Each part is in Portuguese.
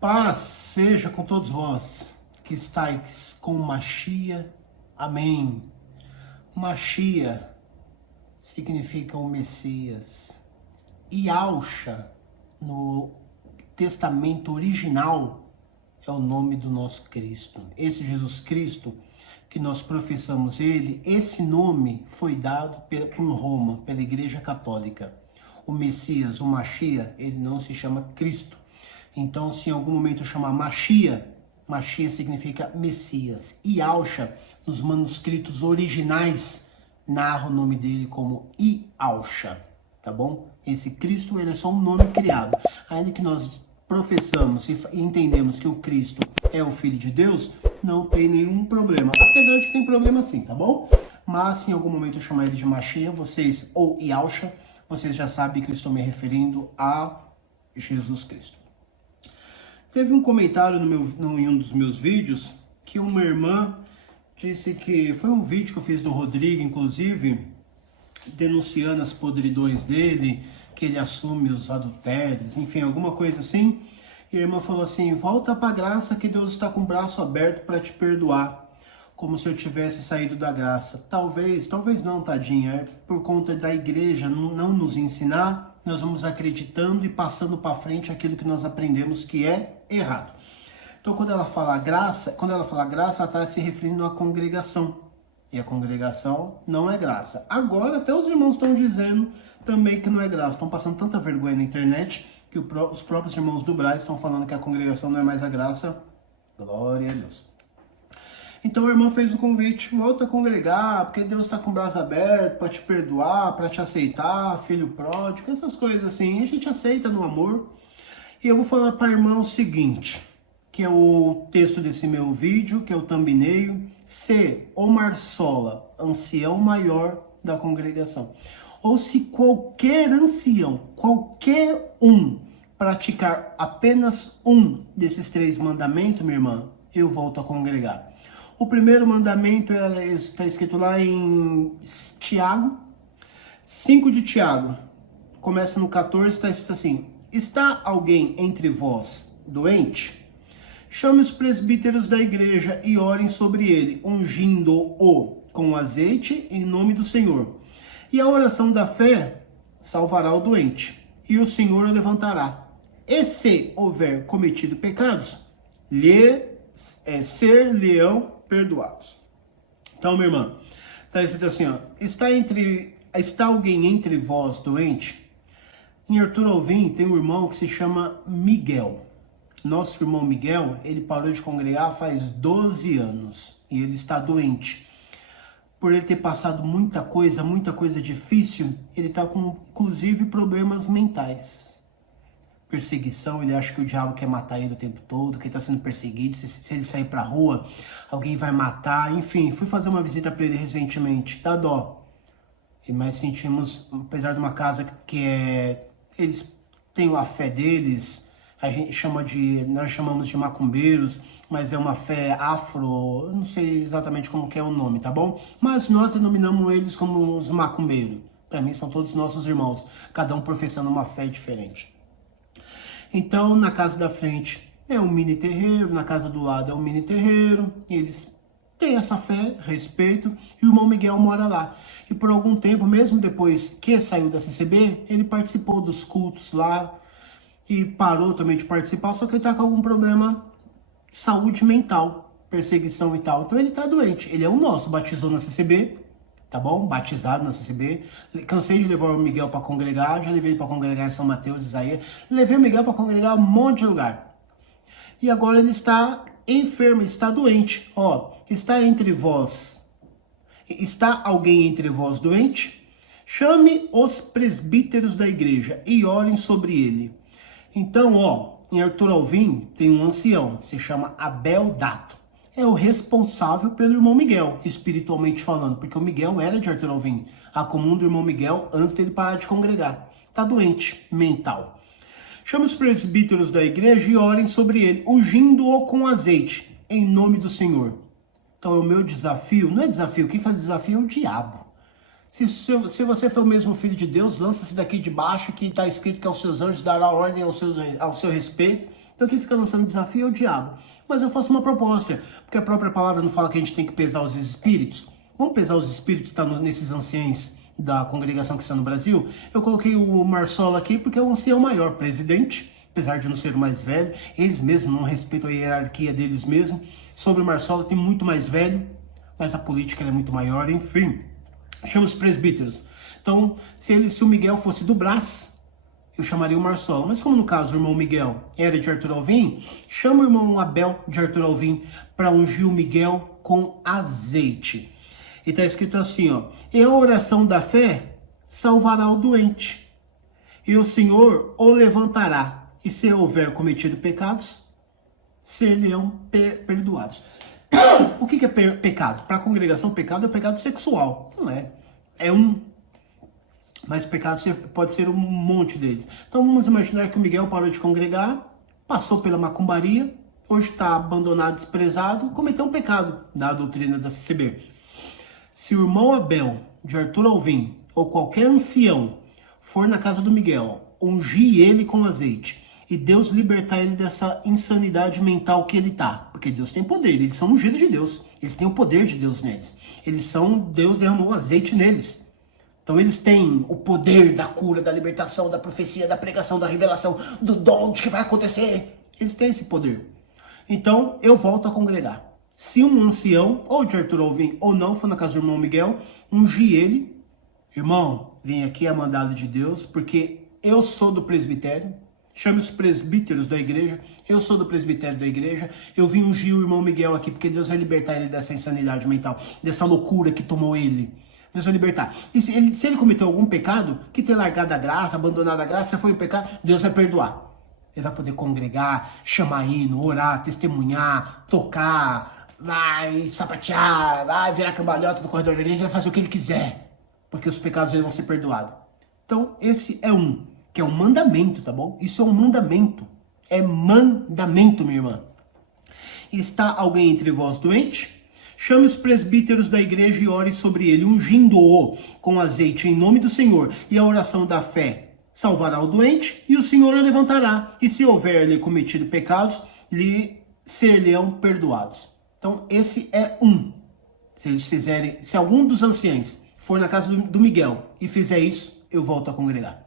Paz seja com todos vós que estáis com Machia. Amém. Machia significa o Messias. Yahushua, no testamento original, é o nome do nosso Cristo. Esse Jesus Cristo que nós professamos ele, esse nome foi dado por Roma, pela Igreja Católica. O Messias, o Machia, ele não se chama Cristo. Então, se em algum momento eu chamar Machia, Machia significa Messias. Yahushua, nos manuscritos originais, narra o nome dele como Yahushua, tá bom? Esse Cristo, ele é só um nome criado. Ainda que nós professamos e entendemos que o Cristo é o Filho de Deus, não tem nenhum problema. Apesar de que tem problema sim, tá bom? Mas se em algum momento eu chamar ele de Machia, vocês, ou Yahushua, vocês já sabem que eu estou me referindo a Jesus Cristo. Teve um comentário em um dos meus vídeos que uma irmã disse que foi um vídeo que eu fiz do Rodrigo, inclusive, denunciando as podridões dele, que ele assume os adultérios, enfim, alguma coisa assim. E a irmã falou assim: volta para a graça que Deus está com o braço aberto para te perdoar, como se eu tivesse saído da graça. Talvez não, tadinha, é por conta da igreja não nos ensinar. Nós vamos acreditando e passando para frente aquilo que nós aprendemos que é errado. Então, quando ela fala graça, ela está se referindo à congregação. E a congregação não é graça. Agora, até os irmãos estão dizendo também que não é graça. Estão passando tanta vergonha na internet que os próprios irmãos do Brás estão falando que a congregação não é mais a graça. Glória a Deus. Então a irmã fez o convite, volta a congregar, porque Deus está com o braço aberto para te perdoar, para te aceitar, filho pródigo, essas coisas assim. A gente aceita no amor. E eu vou falar para a irmã o seguinte, que é o texto desse meu vídeo, que é o thumbnail: se Omar Sola, ancião maior da congregação, ou se qualquer ancião, qualquer um, praticar apenas um desses 3 mandamentos, minha irmã, eu volto a congregar. O primeiro mandamento está escrito lá em Tiago, 5 de Tiago, começa no 14, está escrito assim: está alguém entre vós doente? Chame os presbíteros da igreja e orem sobre ele, ungindo-o com azeite em nome do Senhor. E a oração da fé salvará o doente, e o Senhor o levantará. E se houver cometido pecados, ser-lhe-ão perdoados. Então, minha irmã, está escrito assim, ó: está alguém entre vós doente? Em Arthur Alvim tem um irmão que se chama Miguel. Nosso irmão Miguel, ele parou de congregar faz 12 anos e ele está doente. Por ele ter passado muita coisa difícil, ele está com, inclusive, problemas mentais. Perseguição, ele acha que o diabo quer matar ele o tempo todo, que ele está sendo perseguido, se ele sair pra rua, alguém vai matar, enfim. Fui fazer uma visita para ele recentemente, dá dó. Mas sentimos, apesar de uma casa eles têm a fé deles, nós chamamos de macumbeiros, mas é uma fé afro, eu não sei exatamente como que é o nome, tá bom? Mas nós denominamos eles como os macumbeiros. Para mim são todos nossos irmãos, cada um professando uma fé diferente. Então, na casa da frente é um mini terreiro, na casa do lado é um mini terreiro, eles têm essa fé, respeito, e o irmão Miguel mora lá. E por algum tempo, mesmo depois que saiu da CCB, ele participou dos cultos lá e parou também de participar, só que ele está com algum problema de saúde mental, perseguição e tal. Então ele está doente, ele é o nosso, batizou na CCB, tá bom? Batizado na CCB. Cansei de levar o Miguel para congregar, já levei ele para congregar em São Mateus, Isaías. Levei o Miguel para congregar um monte de lugar. E agora ele está enfermo, está doente. Ó, está entre vós. Está alguém entre vós doente? Chame os presbíteros da igreja e orem sobre ele. Então, ó, em Arthur Alvim tem um ancião, se chama Abel Dato. É o responsável pelo irmão Miguel, espiritualmente falando, porque o Miguel era de Arthur Alvim, a comum do irmão Miguel, antes dele parar de congregar. Tá doente, mental. Chame os presbíteros da igreja e orem sobre ele, ungindo-o com azeite, em nome do Senhor. Então, o meu desafio, não é desafio, quem faz desafio é o diabo. Se você for o mesmo filho de Deus, lança-se daqui de baixo, que está escrito que aos seus anjos dará ordem ao seu respeito. Então quem fica lançando desafio é o diabo. Mas eu faço uma proposta, porque a própria palavra não fala que a gente tem que pesar os espíritos? Vamos pesar os espíritos que estão nesses anciãos da congregação cristã no Brasil? Eu coloquei o Marsola aqui porque é o ancião maior, presidente, apesar de não ser o mais velho. Eles mesmos não respeitam a hierarquia deles mesmos. Sobre o Marsola tem muito mais velho, mas a política é muito maior, enfim. Chama os presbíteros. Então, se o Miguel fosse do Brás, eu chamaria o Marsola. Mas como no caso o irmão Miguel era de Arthur Alvim, chama o irmão Abel de Arthur Alvim para ungir o Miguel com azeite. E está escrito assim, ó: e a oração da fé salvará o doente, e o Senhor o levantará, e se houver cometido pecados, ser-lhe-ão perdoados. O que é pecado? Para a congregação, pecado é pecado sexual. Não é. É um. Mas pecado pode ser um monte deles. Então vamos imaginar que o Miguel parou de congregar, passou pela macumbaria, hoje está abandonado, desprezado, cometeu um pecado da doutrina da CCB. Se o irmão Abel, de Arthur Alvim, ou qualquer ancião, for na casa do Miguel, ungir ele com azeite, e Deus libertar ele dessa insanidade mental que ele tá. Porque Deus tem poder, eles são ungidos de Deus. Eles têm o poder de Deus neles. Deus derramou azeite neles. Então eles têm o poder da cura, da libertação, da profecia, da pregação, da revelação, do dom de que vai acontecer. Eles têm esse poder. Então eu volto a congregar. Se um ancião, ou de Arthur Alvim, ou não, for na casa do irmão Miguel, ungir ele. Irmão, vim aqui a mandado de Deus, porque eu sou do presbitério. Chame os presbíteros da igreja. Eu sou do presbitério da igreja. Eu vim ungir o irmão Miguel aqui, porque Deus vai libertar ele dessa insanidade mental, dessa loucura que tomou ele. Deus vai libertar. E se ele cometeu algum pecado, que ter largado a graça, abandonado a graça, se foi um pecado, Deus vai perdoar. Ele vai poder congregar, chamar hino, orar, testemunhar, tocar, vai sapatear, vai virar cambalhota no corredor da igreja, vai fazer o que ele quiser, porque os pecados dele vão ser perdoados. Então, esse é um, que é um mandamento, tá bom? Isso é um mandamento. É mandamento, minha irmã. Está alguém entre vós doente? Chame os presbíteros da igreja e ore sobre ele, ungindo-o com azeite em nome do Senhor. E a oração da fé salvará o doente, e o Senhor o levantará. E se houver-lhe cometido pecados, ser-lhe-ão perdoados. Então, esse é um. Se algum dos anciãos for na casa do Miguel e fizer isso, eu volto a congregar.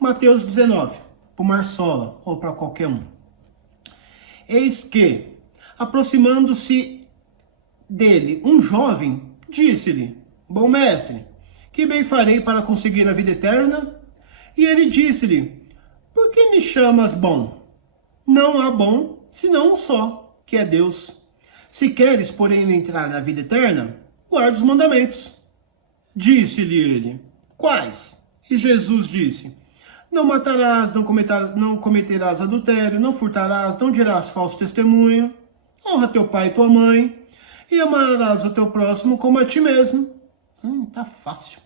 Mateus 19, para o Marsola ou para qualquer um. Eis que, aproximando-se dele um jovem, disse-lhe: bom mestre, que bem farei para conseguir a vida eterna? E ele disse-lhe: por que me chamas bom? Não há bom, senão um só, que é Deus. Se queres, porém, entrar na vida eterna, guarda os mandamentos. Disse-lhe ele: quais? E Jesus disse: não matarás, não cometerás adultério, não furtarás, não dirás falso testemunho, honra teu pai e tua mãe, e amarás o teu próximo como a ti mesmo. Tá fácil.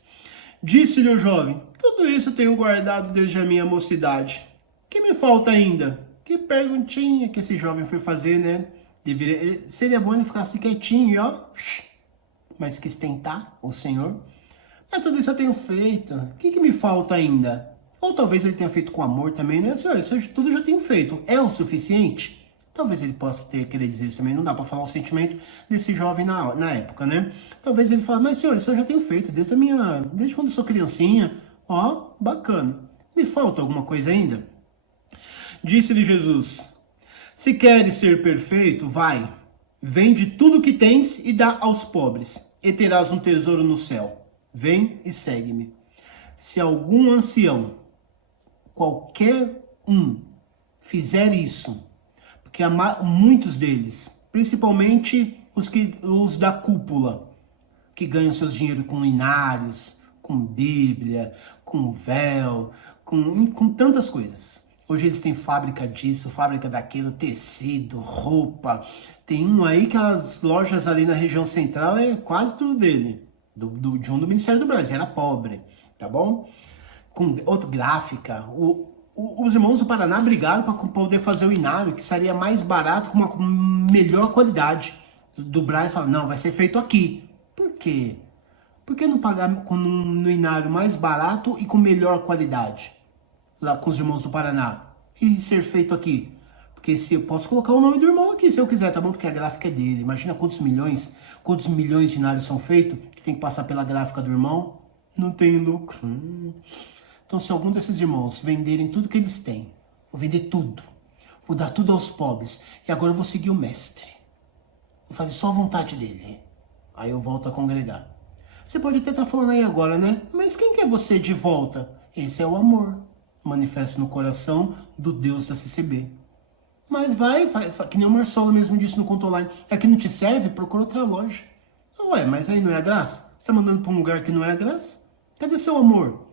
Disse-lhe o jovem: tudo isso tenho guardado desde a minha mocidade. Que me falta ainda? Que perguntinha que esse jovem foi fazer, né? Seria bom ele ficasse quietinho, ó. Mas quis tentar o Senhor. Mas tudo isso eu tenho feito. O que me falta ainda? Ou talvez ele tenha feito com amor também, né? Senhor, isso tudo eu já tenho feito. É o suficiente? Talvez ele possa querer dizer isso também. Não dá para falar o sentimento desse jovem na época, né? Talvez ele fale: mas senhor, isso eu já tenho feito desde quando eu sou criancinha. Ó, bacana. Me falta alguma coisa ainda? Disse-lhe Jesus: se queres ser perfeito, vai, vende tudo o que tens e dá aos pobres, e terás um tesouro no céu. Vem e segue-me. Se algum ancião, qualquer um, fizer isso, porque há muitos deles, principalmente os da cúpula, que ganham seus dinheiros com inários, com Bíblia, com véu, com tantas coisas. Hoje eles têm fábrica disso, fábrica daquilo, tecido, roupa. Tem um aí que as lojas ali na região central é quase tudo dele. De um do Ministério do Brasil, era pobre, tá bom? Com outra gráfica. Os irmãos do Paraná brigaram para poder fazer o inário, que seria mais barato, com uma melhor qualidade. Do Brás fala: não, vai ser feito aqui. Por quê? Por que não pagar no inário mais barato e com melhor qualidade? lá com os irmãos do Paraná e ser feito aqui? Porque se eu posso colocar o nome do irmão aqui, se eu quiser, tá bom? Porque a gráfica é dele. Imagina quantos milhões de dinários são feitos, que tem que passar pela gráfica do irmão. Não tem lucro. Então, se algum desses irmãos venderem tudo que eles têm, vou vender tudo, vou dar tudo aos pobres, e agora eu vou seguir o mestre. Vou fazer só a vontade dele. Aí eu volto a congregar. Você pode até estar falando aí agora, né? Mas quem quer você de volta? Esse é o amor, manifesto no coração do Deus da CCB. Mas vai, que nem o Marcelo mesmo disse no Conto Online. Aqui não te serve? Procura outra loja. Ué, mas aí não é a graça? Você está mandando para um lugar que não é a graça? Cadê seu amor?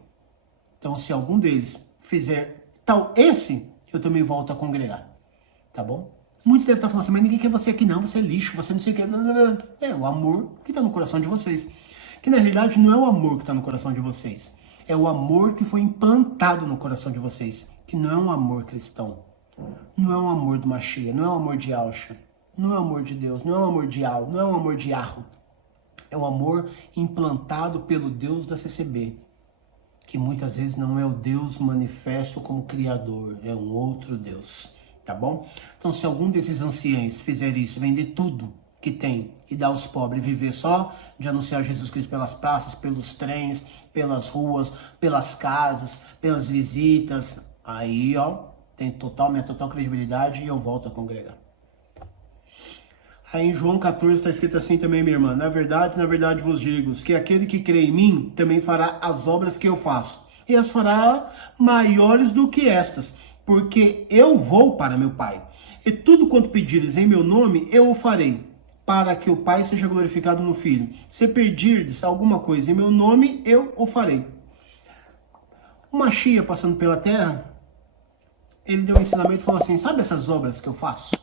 Então, se algum deles fizer tal esse, eu também volto a congregar. Tá bom? Muitos devem estar falando assim, mas ninguém quer você aqui não, você é lixo, você não sei o que. É o amor que está no coração de vocês. Que na realidade não é o amor que está no coração de vocês. É o amor que foi implantado no coração de vocês. Que não é um amor cristão. Não é um amor do Mashiach, não é um amor de Yahshua, não é um amor de Deus, não é um amor de Al, não é um amor de Yahoo. É um amor implantado pelo Deus da CCB, que muitas vezes não é o Deus manifesto como Criador, é um outro Deus, tá bom? Então, se algum desses anciães fizer isso, vender tudo que tem e dar aos pobres, viver só de anunciar Jesus Cristo pelas praças, pelos trens, pelas ruas, pelas casas, pelas visitas, aí, ó, tem minha total credibilidade e eu volto a congregar. Aí em João 14 está escrito assim também, minha irmã. Na verdade vos digo, que aquele que crê em mim também fará as obras que eu faço. E as fará maiores do que estas, porque eu vou para meu Pai. E tudo quanto pedires em meu nome, eu o farei, para que o Pai seja glorificado no Filho. Se pedirdes alguma coisa em meu nome, eu o farei. Uma chia passando pela terra, ele deu um ensinamento e falou assim, sabe essas obras que eu faço?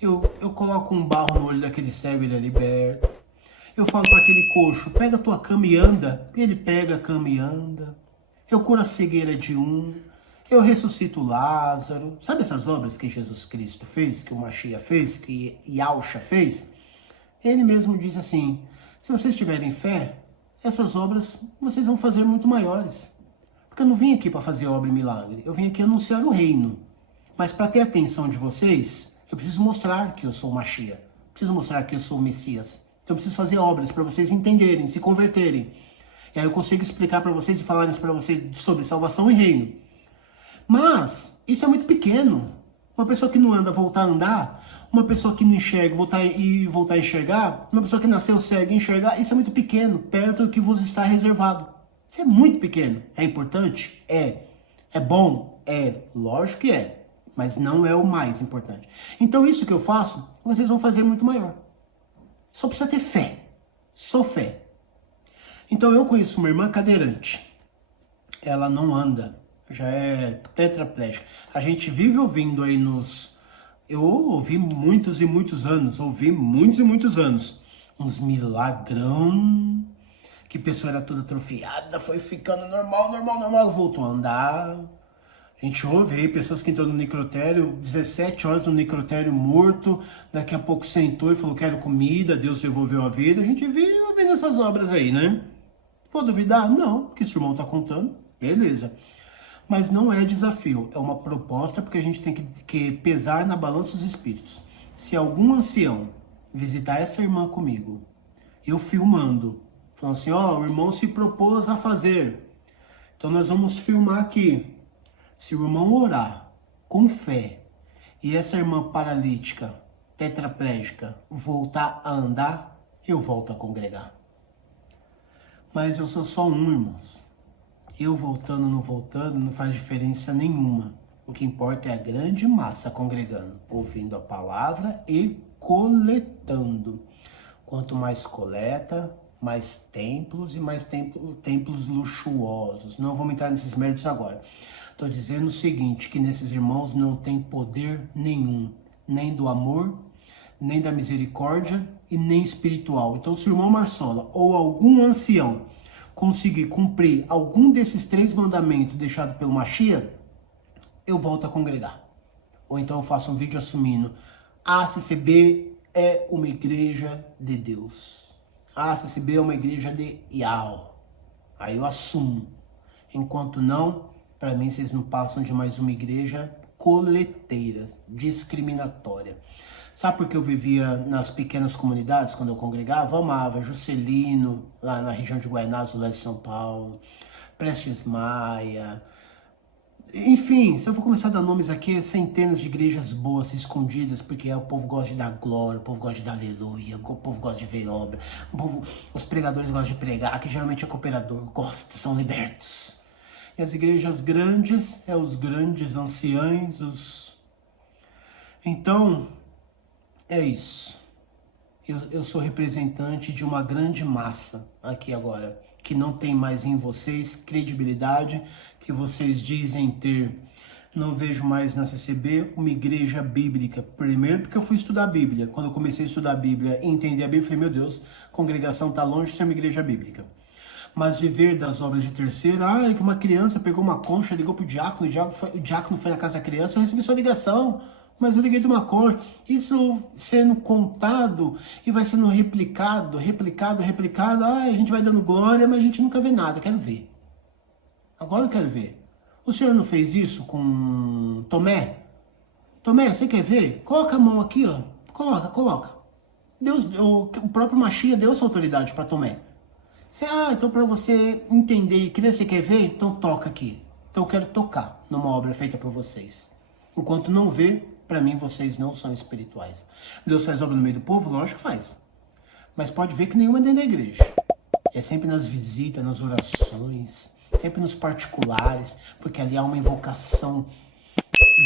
Eu coloco um barro no olho daquele cego e ele é liberto. Eu falo para aquele coxo, pega a tua cama e anda. Ele pega a cama e anda. Eu curo a cegueira de um. Eu ressuscito Lázaro. Sabe essas obras que Jesus Cristo fez, que o Mashiach fez, que Yahshua fez? Ele mesmo diz assim, se vocês tiverem fé, essas obras vocês vão fazer muito maiores. Porque eu não vim aqui para fazer obra e milagre, eu vim aqui anunciar o reino. Mas para ter a atenção de vocês, eu preciso mostrar que eu sou o Mashiach. Preciso mostrar que eu sou o Messias. Então eu preciso fazer obras para vocês entenderem, se converterem. E aí eu consigo explicar para vocês e falar isso para vocês sobre salvação e reino. Mas isso é muito pequeno. Uma pessoa que não anda voltar a andar, uma pessoa que não enxerga voltar a enxergar, uma pessoa que nasceu cega e enxergar, isso é muito pequeno, perto do que vos está reservado. Isso é muito pequeno. É importante? É. É bom? É. Lógico que é. Mas não é o mais importante. Então isso que eu faço, vocês vão fazer muito maior. Só precisa ter fé. Só fé. Então eu conheço uma irmã cadeirante. Ela não anda. Já é tetraplégica. A gente vive ouvindo aí nos... Eu ouvi muitos e muitos anos. Uns milagrão... Que a pessoa era toda atrofiada, foi ficando normal, voltou a andar. A gente ouve aí pessoas que entram no necrotério, 17 horas no necrotério morto, daqui a pouco sentou e falou, quero comida, Deus devolveu a vida. A gente vive ouvindo essas obras aí, né? Vou duvidar? Não, porque esse irmão está contando, beleza. Mas não é desafio, é uma proposta, porque a gente tem que pesar na balança os espíritos. Se algum ancião visitar essa irmã comigo, eu filmando, falando assim, ó, o irmão se propôs a fazer. Então nós vamos filmar aqui. Se o irmão orar com fé e essa irmã paralítica, tetraplégica, voltar a andar, eu volto a congregar. Mas eu sou só um, irmãos. Eu voltando ou não voltando não faz diferença nenhuma. O que importa é a grande massa congregando, ouvindo a palavra e coletando. Quanto mais coleta, mais templos e mais templos luxuosos. Não vamos entrar nesses méritos agora. Estou dizendo o seguinte, que nesses irmãos não tem poder nenhum, nem do amor, nem da misericórdia e nem espiritual. Então se o irmão Marsola ou algum ancião conseguir cumprir algum desses 3 mandamentos deixados pelo Mashiach, eu volto a congregar. Ou então eu faço um vídeo assumindo, a CCB é uma igreja de Deus. A CCB é uma igreja de Yahweh. Aí eu assumo. Enquanto não, Para mim, vocês não passam de mais uma igreja coleteira, discriminatória. Sabe por que eu vivia nas pequenas comunidades, quando eu congregava? Amava Juscelino, lá na região de Guaianazes, no leste de São Paulo, Prestes Maia. Enfim, se eu for começar a dar nomes aqui, centenas de igrejas boas, escondidas, porque o povo gosta de dar glória, o povo gosta de dar aleluia, o povo gosta de ver obra, os pregadores gostam de pregar, que geralmente é cooperador, gosta, são libertos. E as igrejas grandes, os grandes anciãos, Então, é isso. Eu sou representante de uma grande massa aqui agora, que não tem mais em vocês credibilidade que vocês dizem ter. Não vejo mais na CCB uma igreja bíblica. Primeiro porque eu fui estudar a Bíblia. Quando eu comecei a estudar a Bíblia e entender a Bíblia, eu falei, meu Deus, a congregação está longe de ser uma igreja bíblica. Mas viver das obras de terceiro, que uma criança pegou uma concha, ligou pro diácono, o diácono foi na casa da criança, eu recebi sua ligação, mas eu liguei de uma concha. Isso sendo contado e vai sendo replicado, a gente vai dando glória, mas a gente nunca vê nada, quero ver. Agora eu quero ver. O senhor não fez isso com Tomé? Tomé, você quer ver? Coloca a mão aqui, ó. Coloca. Deus, o próprio Machia deu essa autoridade para Tomé. Então para você entender e crer, você quer ver? Então toca aqui. Então eu quero tocar numa obra feita por vocês. Enquanto não vê, para mim vocês não são espirituais. Deus faz obra no meio do povo? Lógico que faz. Mas pode ver que nenhuma é dentro da igreja. É sempre nas visitas, nas orações, sempre nos particulares, porque ali há uma invocação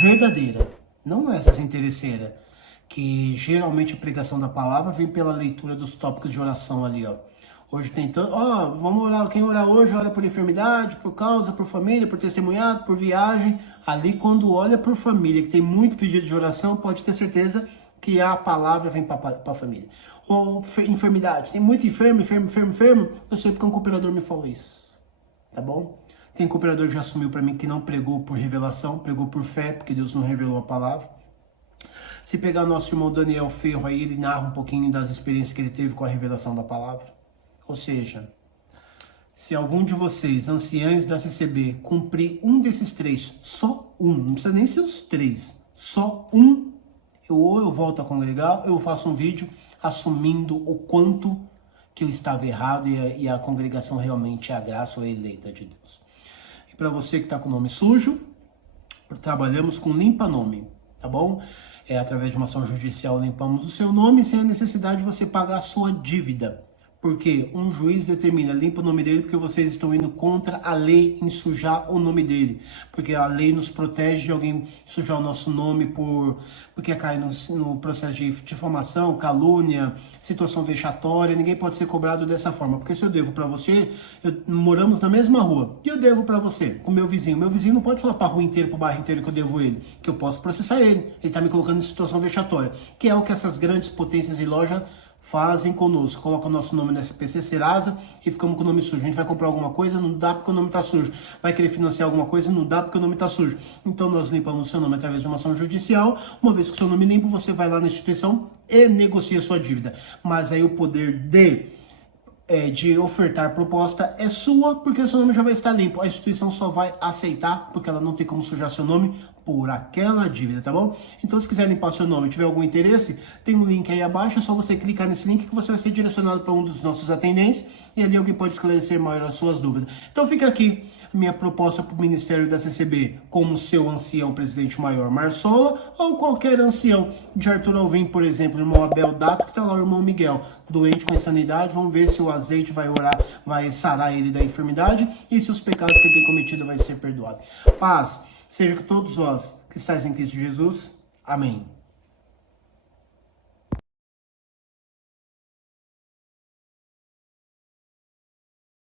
verdadeira. Não essas interesseiras, que geralmente a pregação da palavra vem pela leitura dos tópicos de oração ali, ó. Hoje tem tanto, vamos orar, quem orar hoje ora por enfermidade, por causa, por família, por testemunhado, por viagem. Ali quando olha por família, que tem muito pedido de oração, pode ter certeza que a palavra vem para a família. Ou enfermidade, tem muito enfermo, eu sei porque um cooperador me falou isso, tá bom? Tem cooperador que já assumiu para mim que não pregou por revelação, pregou por fé, porque Deus não revelou a palavra. Se pegar nosso irmão Daniel Ferro aí, ele narra um pouquinho das experiências que ele teve com a revelação da palavra. Ou seja, se algum de vocês, anciãos da CCB, cumprir um desses três, só um, não precisa nem ser os três, só um, ou eu volto a congregar, ou eu faço um vídeo assumindo o quanto que eu estava errado e a congregação realmente é a graça ou a eleita de Deus. E para você que está com o nome sujo, trabalhamos com limpa-nome, tá bom? Através de uma ação judicial limpamos o seu nome sem a necessidade de você pagar a sua dívida. Porque um juiz determina, limpa o nome dele, porque vocês estão indo contra a lei em sujar o nome dele. Porque a lei nos protege de alguém sujar o nosso nome porque cai no processo de difamação, calúnia, situação vexatória. Ninguém pode ser cobrado dessa forma. Porque se eu devo para você, moramos na mesma rua, e eu devo para você, com meu vizinho. Meu vizinho não pode falar para a rua inteira, para o bairro inteiro que eu devo ele, que eu posso processar ele. Ele está me colocando em situação vexatória. Que é o que essas grandes potências de loja fazem conosco, coloca o nosso nome no SPC Serasa e ficamos com o nome sujo. A gente vai comprar alguma coisa, não dá porque o nome está sujo. Vai querer financiar alguma coisa, não dá porque o nome está sujo. Então nós limpamos o seu nome através de uma ação judicial. Uma vez que o seu nome limpo, você vai lá na instituição e negocia a sua dívida. Mas aí o poder de ofertar proposta é sua, porque o seu nome já vai estar limpo. A instituição só vai aceitar, porque ela não tem como sujar seu nome por aquela dívida, tá bom? Então, se quiser limpar seu nome e tiver algum interesse, tem um link aí abaixo, é só você clicar nesse link que você vai ser direcionado para um dos nossos atendentes e ali alguém pode esclarecer maior as suas dúvidas. Então, fica aqui a minha proposta para o Ministério da CCB, como seu ancião presidente maior Marsola, ou qualquer ancião de Arthur Alvim, por exemplo, o irmão Abel Dato, que está lá o irmão Miguel, doente com insanidade. Vamos ver se o azeite vai sarar ele da enfermidade e se os pecados que ele tem cometido vai ser perdoados. Paz seja com todos vós que estáis em Cristo Jesus. Amém.